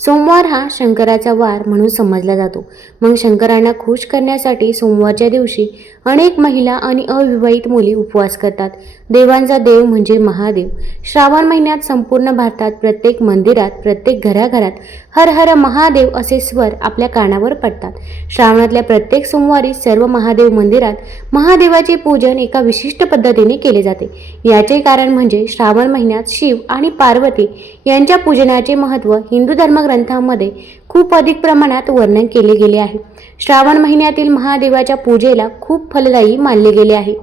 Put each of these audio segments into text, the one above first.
सोमवार हा शंकराचा वार म्हणून समजला जातो. मग शंकरांना खुश करण्यासाठी सोमवारच्या दिवशी अनेक महिला आणि अविवाहित मुली उपवास करतात. देवांचा देव म्हणजे महादेव. श्रावण महिन्यात संपूर्ण भारतात प्रत्येक मंदिरात प्रत्येक घराघरात हर हर महादेव असे स्वर आपल्या कानावर पडतात. श्रावणातल्या प्रत्येक सोमवारी सर्व महादेव मंदिरात महादेवाचे पूजन एका विशिष्ट पद्धतीने केले जाते. याचे कारण म्हणजे श्रावण महिन्यात शिव आणि पार्वती यांच्या पूजनाचे महत्त्व हिंदू धर्म धर्मग्रंथांमध्ये खूप अधिक प्रमाणात वर्णन केले गेले आहे. श्रावण महिन्यातील महादेवाच्या पूजेला खूप फलदायी मानले गेले आहे.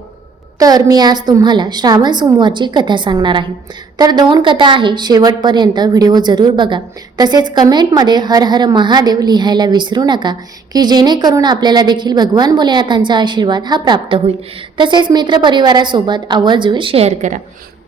तर मी आज तुम्हाला श्रावण सोमवारची कथा सांगणार आहे. तर दोन कथा आहे शेवटपर्यंत व्हिडिओ जरूर बघा. तसेच कमेंटमध्ये हर हर महादेव लिहायला विसरू नका की जेणेकरून आपल्याला देखील भगवान भोलेनाथांचा आशीर्वाद हा प्राप्त होईल. तसेच मित्रपरिवारासोबत आवर्जून शेअर करा.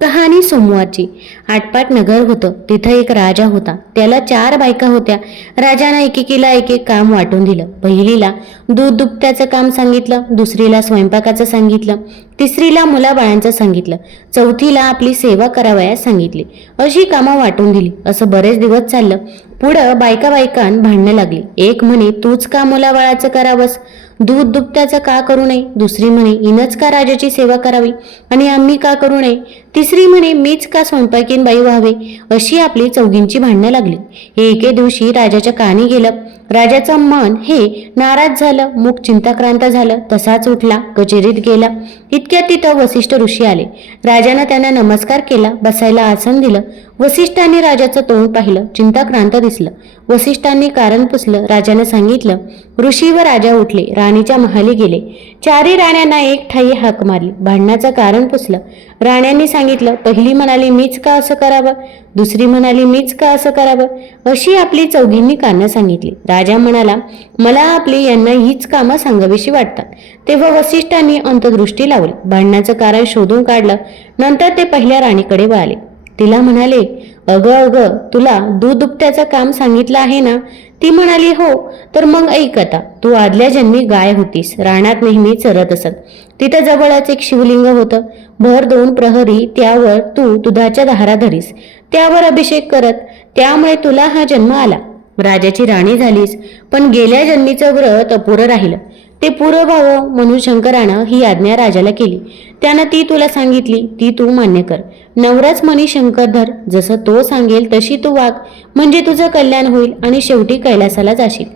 कहाणी सोमवारची. आटपाट नगर होतं. तिथं एक राजा होता. त्याला चार बायका होत्या. राजानं एकेकीला एक एक काम वाटून दिलं. पहिलीला दूध दुभत्याचं काम सांगितलं. दुसरीला स्वयंपाकाचं सांगितलं. तिसरीला मुलाबाळांचं सांगितलं. चौथीला आपली सेवा करावयास सांगितली. अशी कामं वाटून दिली. असं बरेच दिवस चाललं. पुढं बायका बायकां भांडणं लागली. एक म्हणे तूच का मुलाबाळाचं करावंस? दूध दुपत्याचं का करू नये? दुसरी म्हणे इनच का राजाची सेवा करावी? आणि आम्ही का करू नये? तिसरी म्हणे मीच का स्वयंपाकीन बाई व्हावे? अशी आपली चौघींची भांडणं लागली. हे एके दिवशी राजाच्या कानी गेलं. राजाचं मन हे नाराज झालं मुख चिंताक्रांत झालं. तसाच उठला कचेरीत गेला. इतक्यात तिथं वसिष्ठ ऋषी आले. राजानं त्यांना नमस्कार केला बसायला आसन दिलं. वसिष्ठांनी राजाचं तोंड पाहिलं चिंताक्रांत दिसलं. वसिष्ठांनी कारण पुसलं राजानं सांगितलं ऋषी व राजा उठले. राणीच्या महाली गेले. चारी राण्यांना एक ठाई हाक मारली. भांडणाचं कारण पुसलं. राण्यांनी सांगितलं पहिली म्हणाली मीच का असं करावं? दुसरी म्हणाली मीच का असं करावं? अशी आपली चौघींनी कानं सांगितली. राजा म्हणाला मला आपली यांना हीच कामं सांगावीशी वाटतात. तेव्हा वसिष्ठांनी अंतदृष्टी लावली. भांडणाचं कारण शोधून काढलं. नंतर ते पहिल्या राणीकडे वळाले. तिला म्हणाले अगं अगं तुला दूध उपट्याचं काम सांगितलं आहे ना? ती म्हणाली हो. तर मग ऐक आता. तू आदल्या जन्मी गाय होतीस. रानात नेहमी चरत असत. तिथं जवळच एक शिवलिंग होतं. भर दोन प्रहरी त्यावर तू दुधाच्या धारा धरीस. त्यावर अभिषेक करत. त्यामुळे तुला हा जन्म आला. राजाची राणी झालीस. पण गेल्या जन्मीचं व्रत अपुरं राहिलं. ते पुरं व्हावं म्हणून शंकरानं ही आज्ञा राजाला केली. त्यानं ती तुला सांगितली ती तू मान्य कर. नवराच म्हणी शंकरधर जसं तो सांगेल तशी तू वाघ म्हणजे तुझं कल्याण होईल आणि शेवटी कैलासाला जाशील.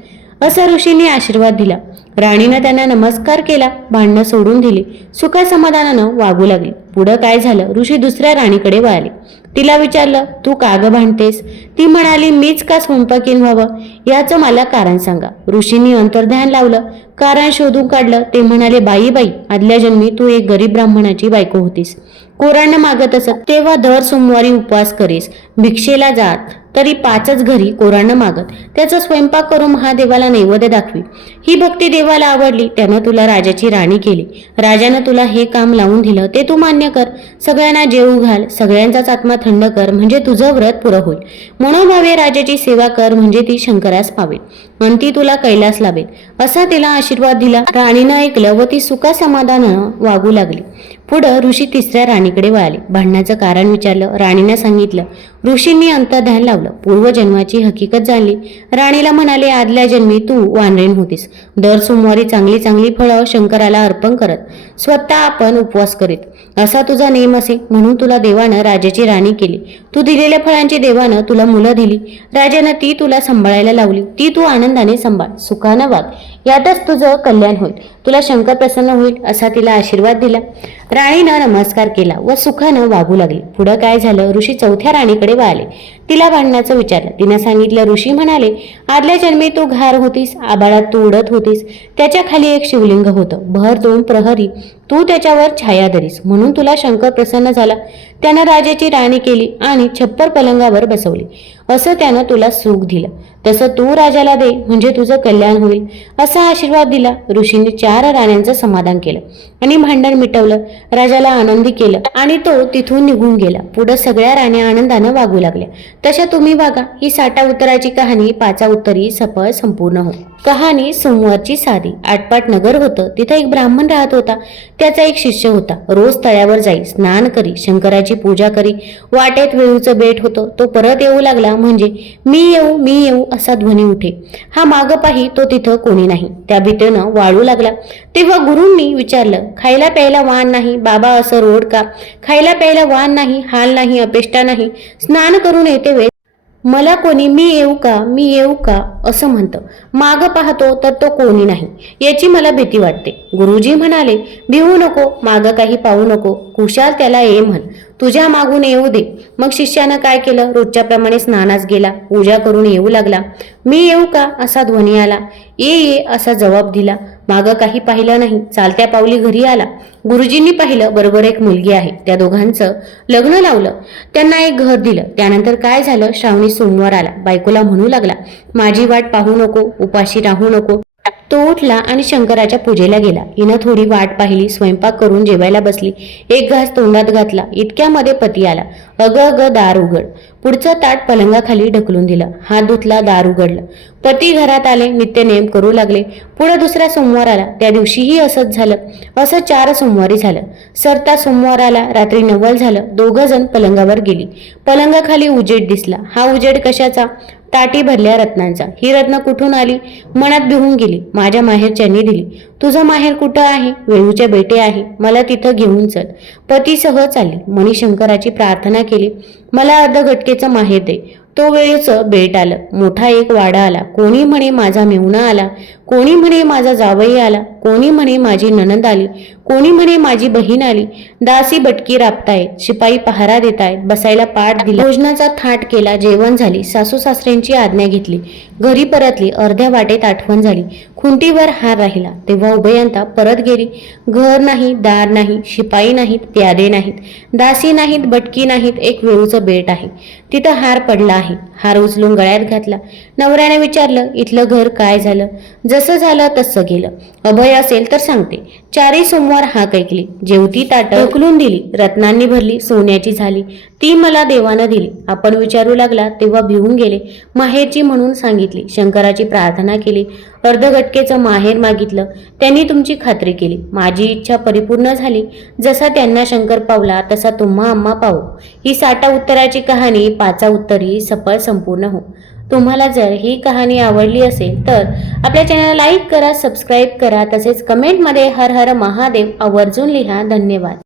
असं ऋषींनी आशीर्वाद दिला. राणीनं त्यांना नमस्कार केला भांडणं सोडून दिली. सुखासमाधानानं वागू लागली. पुढं काय झालं? ऋषी दुसऱ्या राणीकडे वळाले. तिला विचारलं तू का ग भांडतेस? ती म्हणाली मीच का स्वयंपाकीन व्हावं? याचं मला कारण सांगा. ऋषींनी अंतर्ध्यान लावलं. कारण शोधून काढलं ते म्हणाले बाई बाई आदल्या जन्मी तू एक गरीब ब्राह्मणाची बायको होतीस. कोरांना मागत असत तेव्हा दर सोमवारी उपवास करीस. भिक्षेला जात तरी पाचच घरी कोरांना मागत. त्याचा स्वयंपाक करून महादेवाला नैवेद्य दाखवी. ही भक्ती देवाला आवडली. त्यानं तुला राजाची राणी केली. राजानं तुला हे काम लावून दिलं. ते तू मान्य कर. सगळ्यांना जेवू घाल. सगळ्यांचाच आत्मा थंड कर. म्हणजे तुझं व्रत पुरं होईल. मनोभावे राजाची सेवा कर म्हणजे ती शंकरास पावेल. आणि ती तुला कैलास लावेल असा तिला आशीर्वाद दिला. राणीनं ऐकलं व ती सुखासमाधानानं वागू लागली. पुढं ऋषी तिसऱ्या राणीकडे वळाले. भांडण्याचं कारण विचारलं. राणीनं सांगितलं ऋषींनी अंतर्ध्यान लावलं. पूर्वजन्माची हकीकत जाणली. राणीला म्हणाले आदल्या जन्मी तू वानरेन होतीस. दर सोमवारी चांगली चांगली फळं शंकराला अर्पण करत. स्वतः आपण उपवास करीत. असा तुझा नेम असे. म्हणून तुला देवानं राजाची राणी केली. तू दिलेल्या फळांची देवानं तुला मुलं दिली. राजानं ती तुला सांभाळायला लावली. ती तू आनंदाने सांभाळ. सुखानं वाग. यातच तुझं कल्याण होईल. तुला शंकर प्रसन्न होईल असा तिला आशीर्वाद दिला. राणीनं नमस्कार केला व सुखानं वागू लागली. पुढं काय झालं? ऋषी चौथ्या राणीकडे वळाले. तिला भांडण्याचं विचारलं. तिनं सांगितलं ऋषी म्हणाले आदल्या जन्मी तू घार होतीस आबाळात तू उडत होतीस. त्याच्याखाली एक शिवलिंग होतं. भर दोन प्रहरी तू त्याच्यावर छाया धरीस. म्हणून तुला शंकर प्रसन्न झाला. त्यानं राजाची राणी केली आणि छप्पर पलंगावर बसवली. असं त्यानं तुला सुख दिलं. तसं तू राजाला दे म्हणजे तुझं कल्याण होईल. असा आशीर्वाद दिला. ऋषींनी चार राण्यांचं समाधान केलं. आणि भांडण मिटवलं. राजाला आनंदी केलं. आणि तो तिथून निघून गेला. पुढं सगळ्या राण्या आनंदानं वागू लागल्या. तशा तुम्ही बघा ही साठा उत्तराची कहाणी पाचा उत्तरी सफळ संपूर्ण हो. कहाणी सोमवारची साधी. आटपाट नगर होतं. तिथं एक ब्राह्मण राहत होता. त्याचा एक शिष्य होता. रोज तळ्यावर जाई स्नान करी शंकराची पूजा करी. वाटेत वेळूचं बेट होतं. तो परत येऊ लागला म्हणजे मी येऊ मी येऊ असा ध्वनी उठे. हा मागं पाही तो तिथं कोणी नाही. त्या भीतीनं वाळू लागला. तेव्हा गुरूंनी विचारलं खायला प्यायला वाण नाही? बाबा असं रोड का? खायला प्यायला वाण नाही हाल नाही अपेष्टा नाही? स्नान करून येते वेळ मला कोणी मी येऊ का मी येऊ का असं म्हणतं. मागं पाहतो तर तो कोणी नाही. याची मला भीती वाटते. गुरुजी म्हणाले भिवू नको मागं काही पाहू नको. कुशाल त्याला ये म्हण. तुझ्या मागून येऊ दे. मग शिष्यानं काय केलं? रोजच्याप्रमाणे स्नानास गेला. पूजा करून येऊ लागला. मी येऊ का? असा ध्वनी आला. ये ये असा जबाब दिला. मागं काही पाहिलं नाही. चालत्या पावली घरी आला. गुरुजींनी पाहिलं बरोबर एक मुलगी आहे. त्या दोघांचं लग्न लावलं. त्यांना एक घर दिलं. त्यानंतर काय झालं? श्रावणी सोमवार आला. बायकोला म्हणू लागला माझी वाट पाहू नको उपाशी राहू नको. तो उठला आणि शंकराच्या पूजेला गेला. हिनं थोडी वाट पाहिली स्वयंपाक करून जेवायला बसली. एक घास तोंडात घातला. इतक्यामध्ये पती आला. अग अग दार उघड. पुढचं ताट पलंगाखाली ढकलून दिलं. हात धुतला दार उघडलं. पती घरात आले. नित्यनेम करू लागले. पुढे दुसरा सोमवार आला. त्या दिवशीही असंच झालं. असं चार सोमवारी झालं. सरता सोमवार आला. रात्री नवल झालं. दोघं जण पलंगावर गेली. पलंगाखाली उजेड दिसला. हा उजेड कशाचा? ताटी भरल्या रत्नांचा. ही रत्न कुठून आली? मनात भिवून गेली. माझ्या माहेरच्यांनी दिली. तुझं माहेर कुठं आहे? वेळूचे बेटे आहे. मला तिथं घेऊन चल. पतीसह चालली. मणिशंकराची प्रार्थना केली. मला अर्धघटकेचं माहेर दे. तो वेळेचं बेट आलं. मोठा एक वाडा आला. कोणी म्हणे माझा मेहुणा आला? कोणी म्हणे माझा जावई आला? कोणी म्हणे माझी ननंद आली? कोणी म्हणे माझी बहीण आली? दासी बटकी राबतायत शिपाई पहारा देतायत बसायला पाठ दिला. भोजनाचा थाट केला जेवण झाली. सासू सासऱ्यांची आज्ञा घेतली. घरी परतली. अर्ध्या वाटेत आठवण झाली. खुंटीवर हार राहिला. तेव्हा उभयंता परत गेली. घर नाही दार नाही शिपाई नाहीत प्यादे नाहीत दासी नाहीत बटकी नाहीत एक वेळूचं बेट आहे. तिथं हार पडला आहे. हार उचलून गळ्यात घातला. नवऱ्याने विचारलं इथलं घर काय झालं? जसं झालं तसं गेलं. अभय असेल तर सांगते. चारही सोमवार हाक ऐकली. जेवती ताट उकलून दिली. रत्नांनी भरली. सोन्याची झाली. ती मला देवानं दिली. आपण विचारू लागला तेव्हा भिवून गेले. माहेरची म्हणून सांगितली. शंकराची प्रार्थना केली. अर्धघटकेचं माहेर मागितलं. त्यांनी तुमची खात्री केली. माझी इच्छा परिपूर्ण झाली. जसा त्यांना शंकर पावला तसा तुम्हा आम्हा पाहू. ही साठा उत्तराची कहाणी पाचा उत्तरी सफळ संपूर्ण हो. तुम्हाला जर ही कहाणी आवडली असेल तर आपल्या चॅनल लाईक करा सबस्क्राईब करा. तसेच कमेंटमध्ये हर हर महादेव आवर्जून लिहा. धन्यवाद.